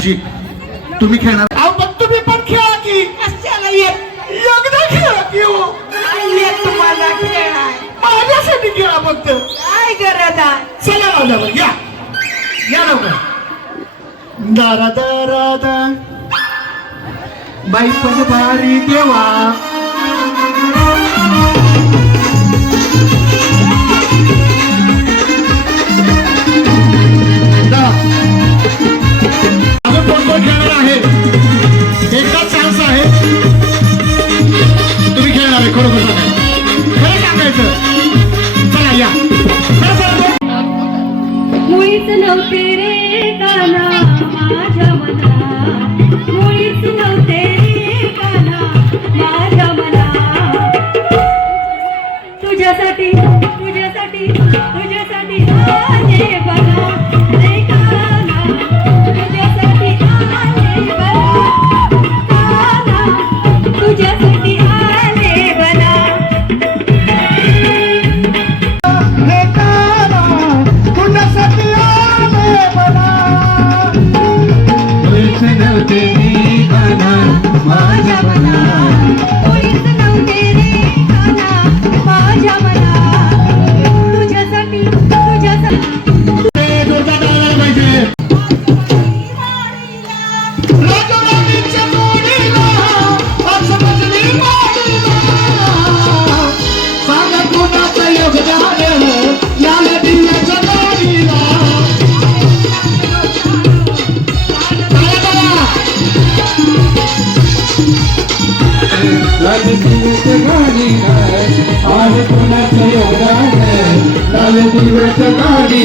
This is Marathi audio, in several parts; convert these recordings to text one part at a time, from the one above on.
जी तुम्ही खेळणार? अहो बघ तुम्ही पण खेळा की. कशाला येत एकदा खेळा की हो. तुम्हाला खेळाय. माझ्यासाठी खेळा फक्त. काय गरज आहे? चला माझ्यावर या. या लवकर. दारा दारा दा. बाई पण भारी देवा. कोण कोण खेळणार आहे? एकच चान्स आहे. तुम्ही खेळणार आहे खरोखर सांगा. खरं सांगायचं. चला या. मुळीच नव्हते रे काना माझ्या मुळीच नव्हते रे काना माझ्या तुझ्यासाठी तुझ्यासाठी तुझ्यासाठी बघा.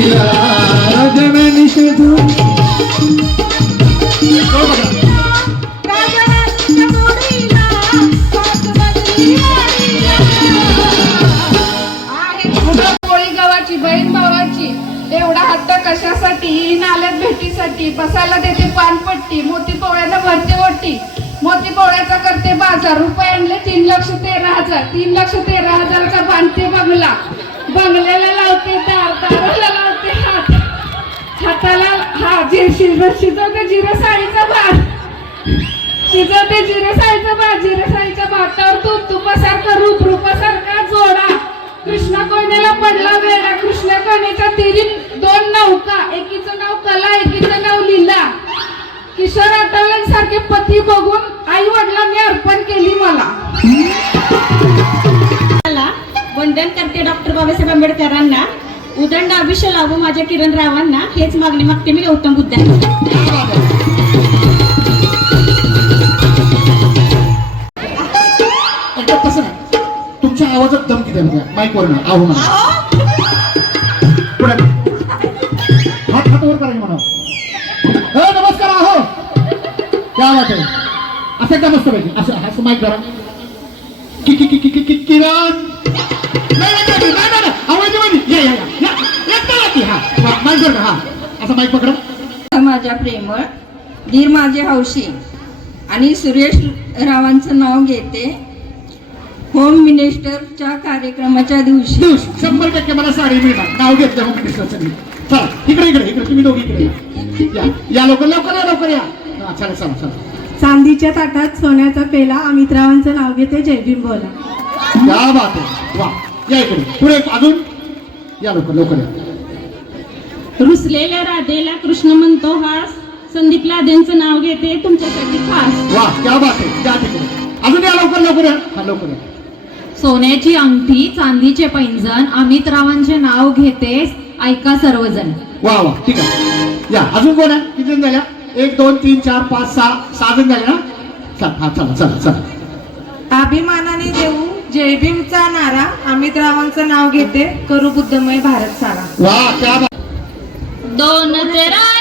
हो जे शिजवते जिरं साळीचा भात. शिजवते जिरे साळीचा भात. जिरे साईच्या भातावर तू तुपासारखा रूप रूपासारखा जोडा. कृष्ण कोयनेला पडला वेळा कृष्ण कोयनेच्या तिरी दोन नौका. एकीचं नाव कला एकीचं नाव लीला. किशोर आठवल्यांसारखे पती बघून आई वडिलांनी अर्पण केली मला. मला वंदन करते डॉक्टर बाबासाहेब आंबेडकरांना. उदंड आयुष्य लावू माझ्या किरण रावांना हेच मागणी मागते मी गौतम बुद्धांना तुमच्या आवाजात दम किती आहे बघा माईकवर ना आहो म्हणा. पुढे. हात हात वर करा म्हणा. हो नमस्कार आहो. काय बात आहे? असं एकदा मस्त पाहिजे असं असं माईक करा कि कि कि कि कि किरण. नाही नाही नाही. माईक वर हा. असं माईक पकडा. माझ्या प्रेमळ धीर माझे हौशी आणि सुरेश रावांचं नाव घेते होम मिनिस्टरच्या कार्यक्रमाच्या दिवशी. शंभर टक्के मला साडी मिळणार. नाव घेतलं मग मिनिस्टरचं मी. चला इकडे इकडे इकडे. तुम्ही दोघी इकडे या. या. या लवकर लवकर या लवकर या. चला चला चला. चांदीच्या ताटात सोन्याचा पेला अमित्रावांचं नाव घेते जयभीम बोला क्या बात आहे. वा. या इकडे. पुढे अजून? या लवकर लवकर या. रुसलेल्या राधेला कृष्ण म्हणतो हास संदीप लादेंचं नाव घेते तुमच्यासाठी खास. वा क्या बात आहे. या तिकडे अजून या लवकर लवकर या. हा लवकर या. सोन्याची अंगठी चांदीचे पैंजण अमित रावांचे नाव घेते. ऐका सर्वजण. वा वा ठीक आहे. या अजून कोण आहे? किती जण झाल्या? एक दोन तीन चार पाच सहा सहा जण झाले ना? चला हा चला चला चला. अभिमानाने देऊ जयभीमचा नारा अमित रावांचं नाव घेते करू बुद्धमय भारत सारा. वा क्या बात दोन राजे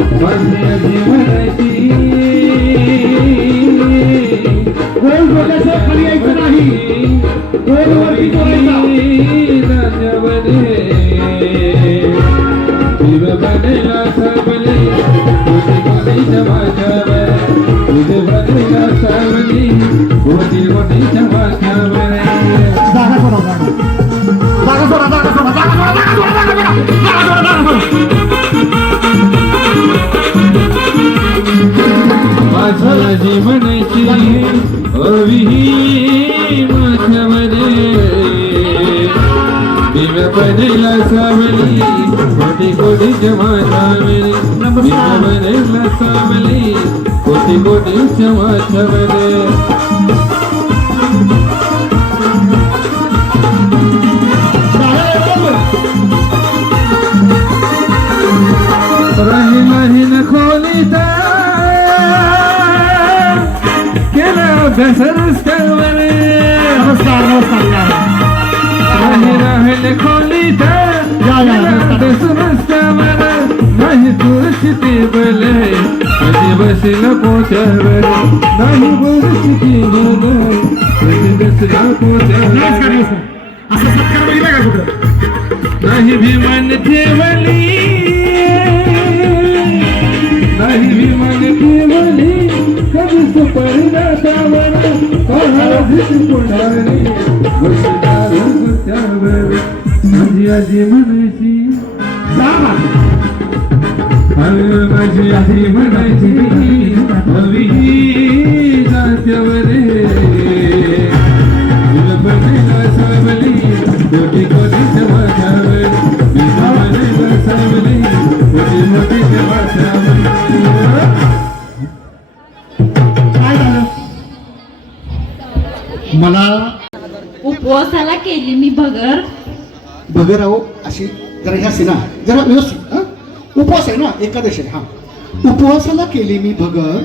बरोबर जोडायचा गोल जोडल्याशिवाय सावली कोटी कोटीच्या माझ्यामध्ये राहिला हिन खोलीत केला अभ्यास रस्त्यावर नमस्कार नमस्कार राहिले खोलीत या, या. अभ्यास रस्त्यावर नाही दुरस्थिती बले कधी बसेल पोत्यावर नाही दुरस्थिती बले कधी बसला नमस्कार पोत्यावर नमस्कार असं सत्कार बघितला का कुठं नाही विमान ठेवली नाही विमान ठेवली कधी सुपरदातावर कोणाची पुढारी बसणार त्यावर माझी आजी म्हणायची अरे माझी आजी म्हणायची हवी जात्यावरे बनेला सावली कोटी कोटी समाचार बनेला सावली कोटी कोटी समाचार काय झालं मला उपवासाला केली मी भगर. भगर आहो अशी जरा ह्या ना जरा व्यवस्थित उपवास आहे ना एकादशी आहे, हा. उपवासाला केली मी भगर.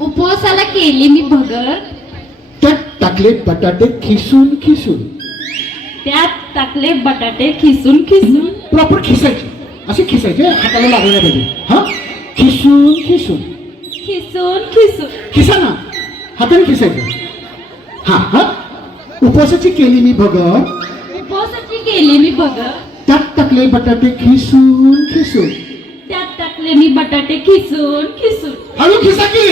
उपवासाला केली मी भगर. त्यात टाकले बटाटे खिसून खिसून. त्यात टाकले बटाटे खिसून खिसून. प्रॉपर खिसायचे. असे खिसायचे हाताला लागल्या पाहिजे हा? खिसून खिसून. खिसून खिसून. खिसा ना. हाताने खिसायचं. हा हा. उपवासाची केली मी भगर. उपवासाची केली मी भगर. त्यात टाकले बटाटे खिसून खिसून. टाकले मी बटाटे खिसून खिसून. हळू खिसा की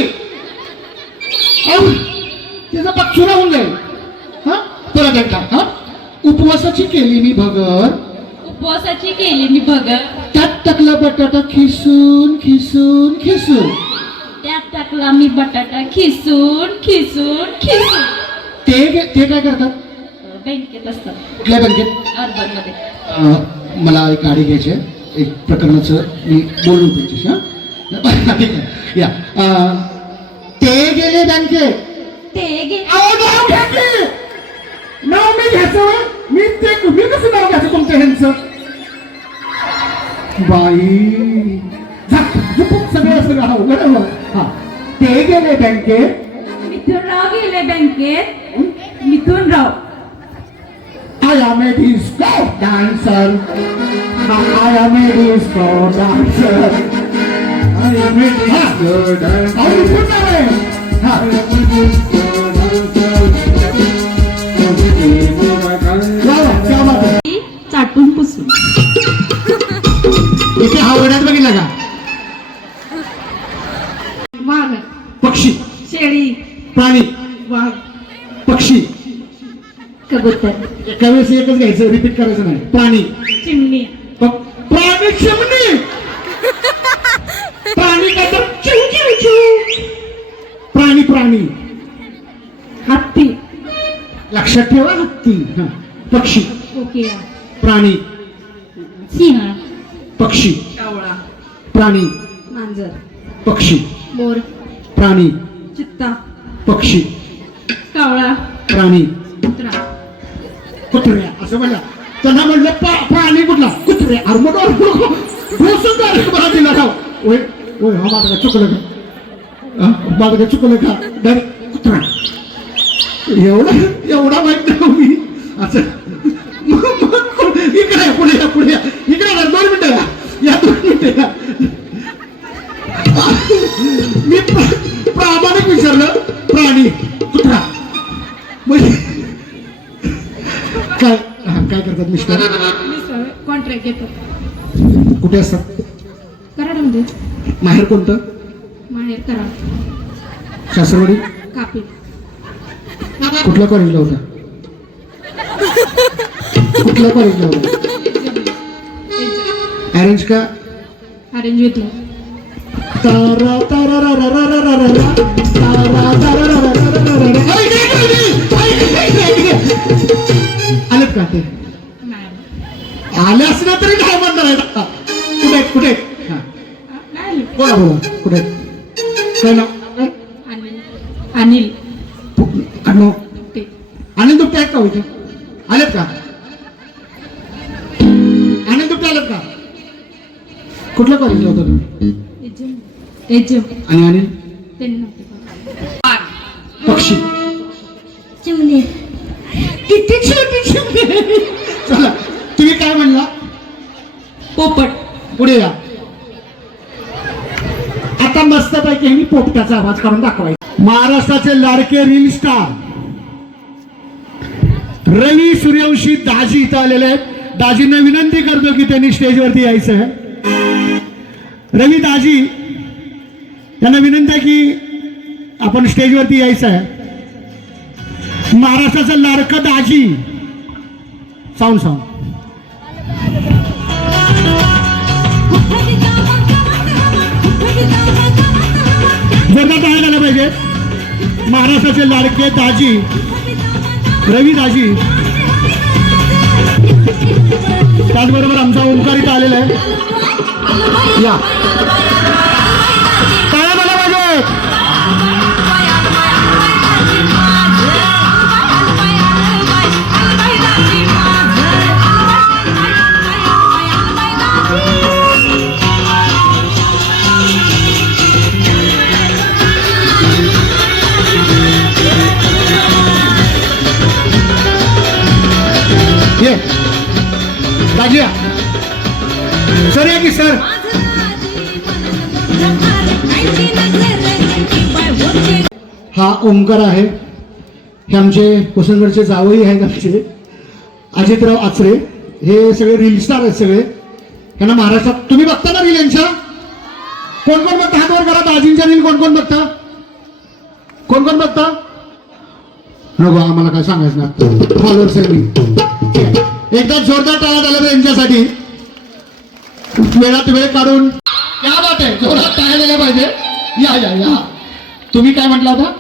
तिचा पक्षुरा होऊन जाईल. हा? परत एकदा हा? उपवासाची केली मी भगर. उपवासाची केली मी भगर. त्यात टाकला बटाटा खिसून खिसून खिसून. त्यात टाकला मी बटाटा खिसून खिसून खिसून. ते ते काय करतात? बँकेत असतात. कुठल्या बँकेत? अर्बनमध्ये मला एक गाडी घ्यायची आहे. एक प्रकरणाचं मी बोलू तुमच्याशी हा? ठीक आहे. या. ते गेले बँकेत. ते अहो, नाव घ्या की. नाव मी घ्यायचं. मी ते मी कसं नाव घ्यायचं तुमच्या ह्यांचं? बाई. झक, झुपूक सगळं सगळं हा बरोबर हा. ते गेले बँकेत. मिथुनराव गेले बँकेत. Mithunrao. I am a disco dancer. I am in this cold dancer. I am in this cold dancer. How you put that in? I am in this cold dancer. चाटून पुसून इथे हा वड्यात बघितला का वाघ पक्षी शेळी प्राणी वाघ पक्षी कबूतर एका वेळेस एकच घ्यायचं रिपीट करायचं नाही प्राणी चिमणी प्राणी चिमणी! प्राणी तर चिव चिव चिव प्राणी प्राणी. हत्ती. लक्षात ठेवा हत्ती. हा. पक्षी. कोकिळा प्राणी. सिंह. पक्षी. कावळा. प्राणी. मांजर. पक्षी. मोर प्राणी. चित्ता. पक्षी. कावळा. प्राणी. कुत्रा. कुत्र्या असं म्हणलं त्यांना म्हणलं पा- प्राणी कुठला कुत्रे अरे मग मला दिला राव ओय ओय हा माझं काय चुकलं का? माझं काय चुकलं का? डायरेक्ट कुत्रा. एवढा एवढा माहीत नाही मी. असं. इकडे या, पुढे या पुढे या. इकडे या, दोन मिनिटं या. या दोन मिनिटं या. मी प्रामाणिक विचारलं. प्राणी कुत्रा. म्हणजे काय? काय करतात मिस्टर कॉन्ट्रॅक्ट घेतो कुठे असतात कराडामध्ये माहेर कोणतं माहेर करा सासरवाडी कापी कुठल्या कॉलेजला होता कुठल्या कॉलेजला होता अरेंज का अरेंज घेतलं तारा तारा रा रा रा रा रा रा रा. तारा तारा रा रा रा रा रा रा आलेत का ते नाही आले असले तरी काय म्हणणार आहेत आता. कुठे आहेत, कुठे? हा. बोला बोला कुठे? काय? अनिल. अनिल दुपटे आहेत का हो इथे? आलेत का? आनंद दुपटे आलेत का? कुठल्या कॉलेजला होता तुम्ही? एजम. एजम आणि अनिल? पक्षी. चिमणी चला तुम्ही काय म्हणला? पोपट. पुढे या. आता मस्तपैकी ह्यांनी पोपटाचा आवाज काढून दाखवायचा. महाराष्ट्राचे लाडके रील स्टार. रवी सूर्यवंशी दाजी इथं आलेले आहेत. दाजींना विनंती करतो की त्यांनी स्टेजवरती यायचं आहे. रवी दाजी त्यांना विनंती आहे की आपण स्टेजवरती यायचं आहे. महाराष्ट्राचं लाडकं दाजी. साऊंड साऊंड जोरदार टाळ्या झाल्या पाहिजे? महाराष्ट्राचे लाडके दाजी. रवी दाजी. त्याचबरोबर आमचा ओंकार इथं आलेला आहे. या. सर. हा ओंकार आहे. हे आमचे कोसनगडचे जावई आहेत आमचे. अजितराव आचरे. हे सगळे रील स्टार आहेत सगळे. यांना महाराष्ट्रात तुम्ही बघता ना रील यांच्या? कोण कोण बघता? हात वर करा. दाजींच्या रील कोण कोण बघता? कोण कोण बघता? नको आम्हाला काय सांगायचं नाही. फॉलोअर्स आहे मी. एकदा जोरदार टाळा झाला तर यांच्यासाठी. वेळात वेळ काढून. या बात आहे. जोरात टाळ्या झाल्या पाहिजे. या या या. तुम्ही काय म्हटला होता?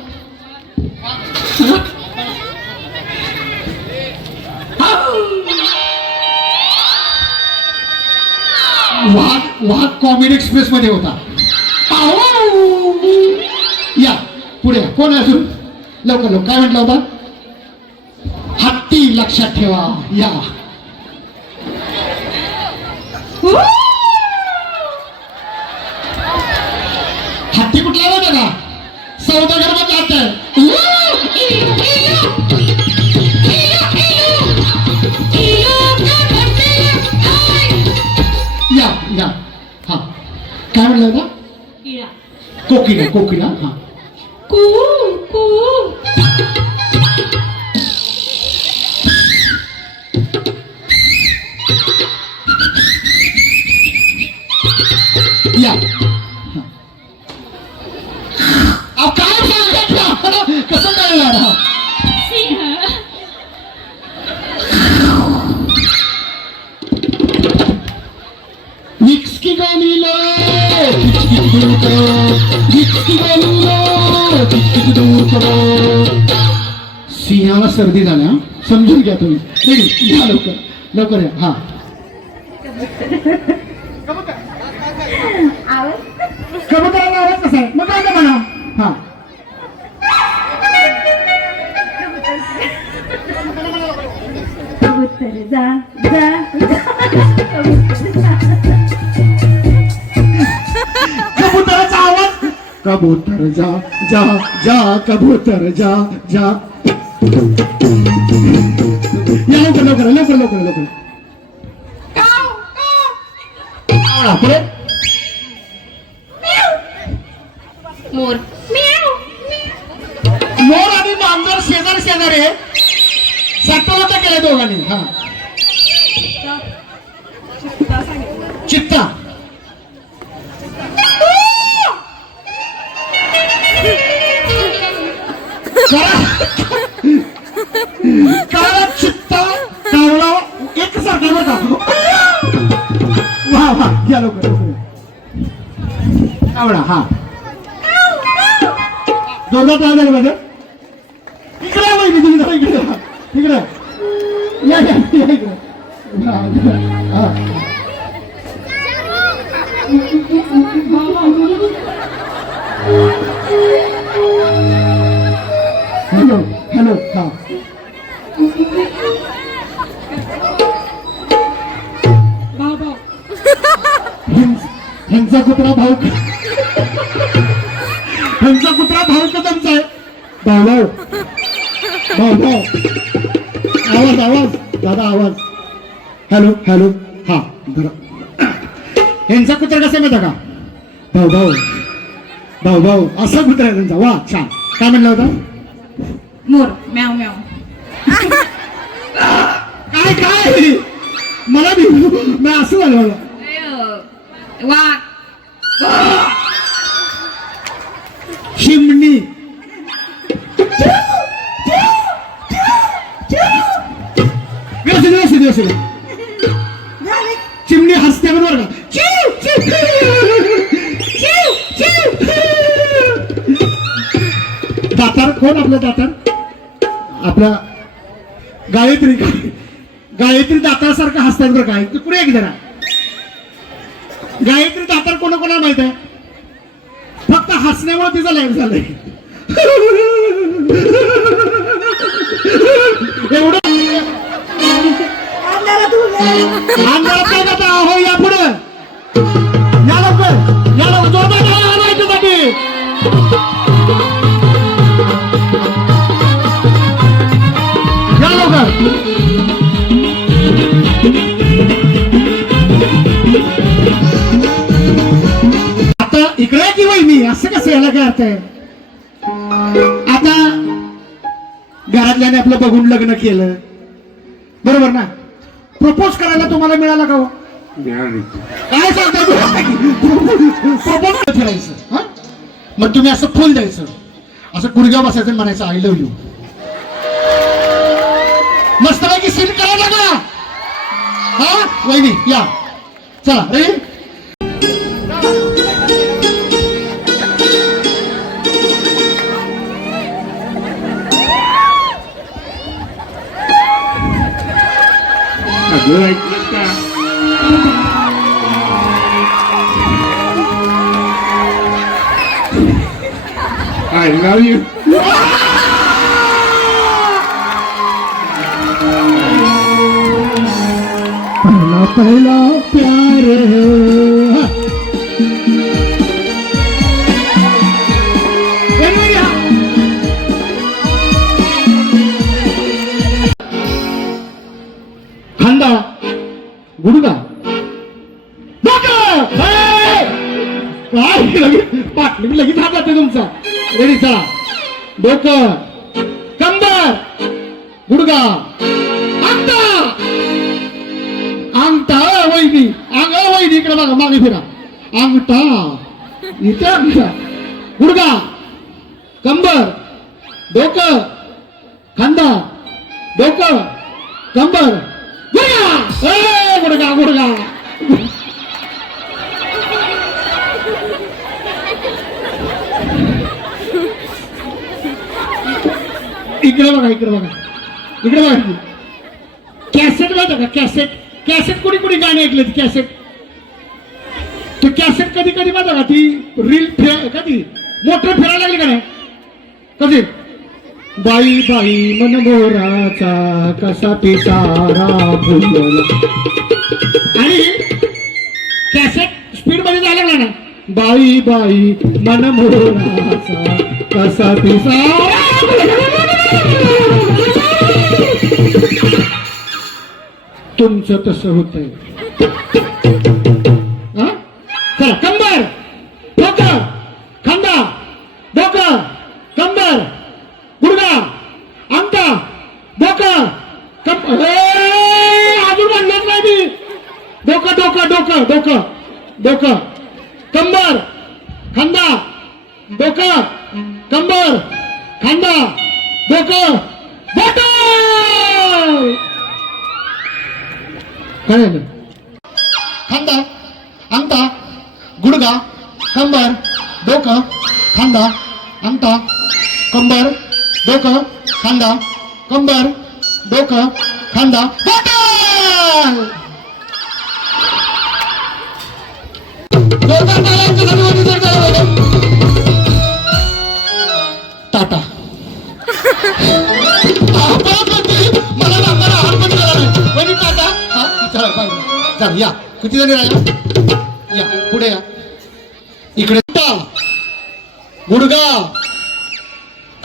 वाघ वाघ कॉमेडी एक्सप्रेस मध्ये होता. या पुढे कोण आहे अजून? लवकर लवकर. काय म्हटलं होता? हत्ती लक्षात ठेवा. या. सौदागर मध्ये आता या या हा काय म्हटलं होता किळा कोकिला कोकिला हा कू कू सर्दी झाल्या समजून घ्या तुम्ही. नाही, या लवकर. लवकर या. हा. कबुतराला आवाज कसा आहे? मग काय म्हणा हा. कबूतर जा जा. कबुतराचा आवाज. कबूतर जा जा जा. कबूतर जा जा. या लवकर लवकर लवकर लवकर लवकर. पुढे. मोर. मोर आणि मांजर शेजार शेजारी आहे. सट्टाला केलं दोघांनी हा. चित्ता. काळा चित्ता कावळा एक सारखा बरं वा वा या लवकर कावळा हा. जोरदार टाळ झाले माझं इकडे माहिती तुम्ही जरा इकडे. इकडे. या इकडे. Hello hello. हा ह्यांचा कुत्रा कसा माहिती का? भाऊ भाऊ. भाऊ भाऊ. असा कुत्रा आहे त्यांचा. वा छान. काय म्हणलं होतं? मोर. म्याव म्याव. काय काय? मला बी मी असं झालं वाघ चिमणी व्यवस्थित व्यवस्थित व्यवस्थित. कोण आपलं दातार आपल्या गायत्री. गायत्री दातारसारखं हसतात बरं काय. पुढे एक जरा. गायत्री दातार कोणा कोणाला माहीत आहे? फक्त हसण्यामुळे तिचं लाईफ झालंय. एवढं अंधारात अहो या पुढे. या लवकर. या लवकर. जोरदार टाळ्या आता इकडे की वहिनी? असं कसं याला काय अर्थ आहे? आता घरातल्याने आपलं बघून लग्न केलं. बरोबर ना? प्रपोज करायला तुम्हाला मिळाला का हो? काय सांगता प्रपोज फिरायचं हा? मग तुम्ही असं फुल द्यायचं. असं गुडघ्या बसायचं म्हणायचं आय लव्ह यू मस्तपैकी सीन करायला का हा वहिनी या चला रे अगं ऐकलं का आय लव्ह प्यार इकडे बघा इकडे बघा. इकडे बघा. कॅसेट बघा का कॅसेट कॅसेट कुणी कुणी गाणी ऐकले कॅसेट ते कॅसेट कधी कधी बघा का ती रील फिरा कधी? मोटर फिरायला लागली का नाही? कधी? बाई बाई मन मोराचा कसा पिसारा आणि कॅसेट स्पीडमध्ये झाला ना? बाई बाई मन मोराचा कसा पिसारा तुमचं तसं होतंय. चला कंबर! डोकं! खांदा! डोकं! कंबर! गुडगा अंगठा! डोकं! कम अजून म्हणलं नाही मी. डोकं डोकं डोकं डोकं. डोकं.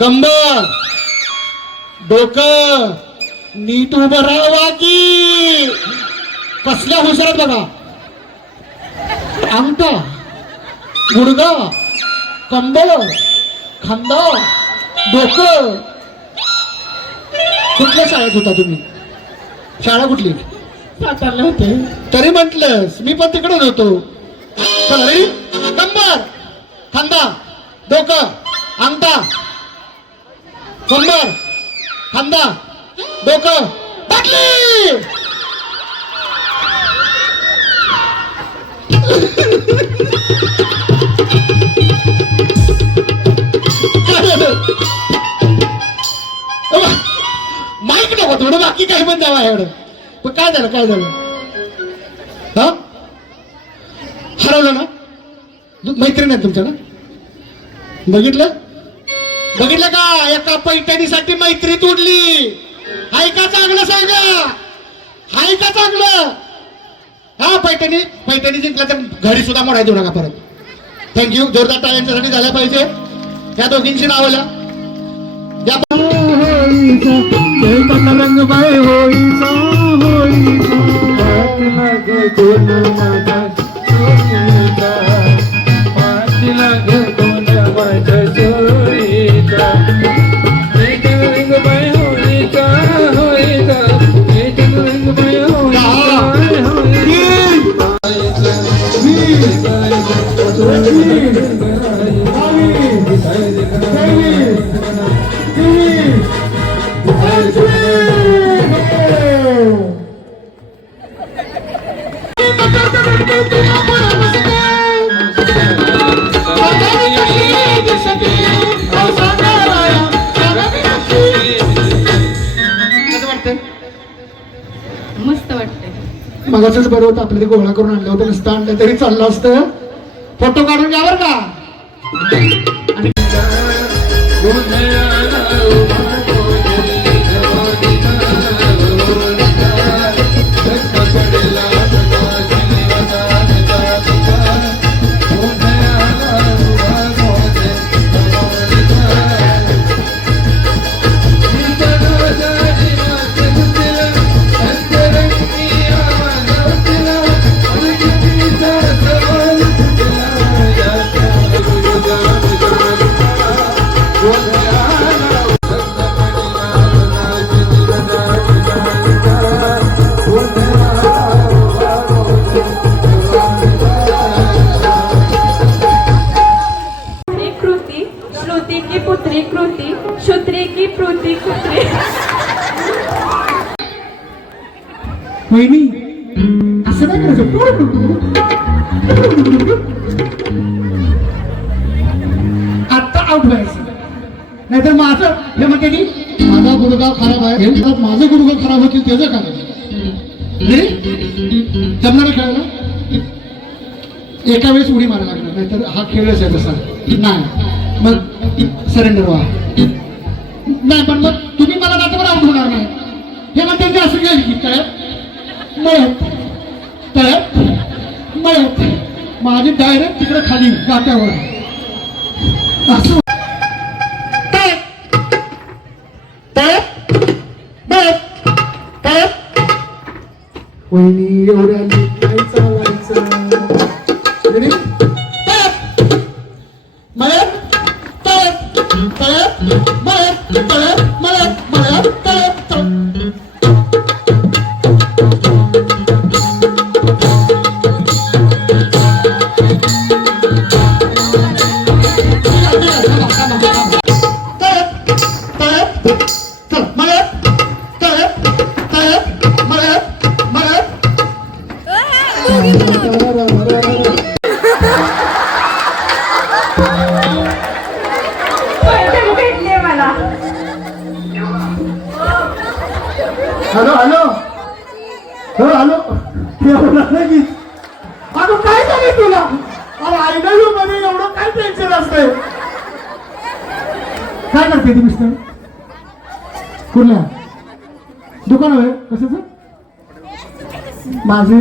कंबर डोकं नीट उभं राहावा की कसल्या हुशारात बघा. अंगठा गुडगा कंबर खांदा डोकं. कुठल्या शाळेत होता तुम्ही? शाळा कुठली? सातारला होते. तरी म्हंटलस मी पण तिकडेच होतो? कंबर खांदा डोकं अंगठा. कंबर खांदा डोकं बाटली! काय झालं? माईक नको थोडं बाकी काही पण द्यावा एवढं पण काय झालं काय झालं? हा? हरवलं ना? मैत्रीण आहे तुमच्या ना? बघितलं? बघितलं का? एका पैठणीसाठी मैत्री तोडली हाय का चांगलं सांगा? हाय का चांगलं? हा पैठणी पैठणी जिंकला तर घरी सुद्धा मोडाय देऊ नका परत. थँक्यू जोरदार टाळ्यांच्यासाठी झाल्या पाहिजे. त्या दोघींची नावं लिहा. रंग बाय होईचा होईचा वाटतंय बरं होतं आपल्याला ते गोळा करून आणलं होतं नसतं आणलं तरी चाललं असतं. फोटो काढून घ्या बरं का. हा खेळच आहे तसा. नाही. मग सरेंडर व्हा. नाही पण मग तुम्ही मला रात्रभर आउट होणार नाही. हे मग त्यांची असं गेली की तळ्यात मळत तळ्यात मळत माझी डायरेक्ट तिकडे खाली काट्यावर असं. वहिनी एवढ्या हॅलो हॅलो. हो हॅलो एवढं की अगं काय झालं तुला? अरे आयदा लव्ह यू मध्ये एवढं काय टेन्शन असतंय? काय करते ती मिस्टर? कुठल्या? दुकान आहे कशाचं? माझी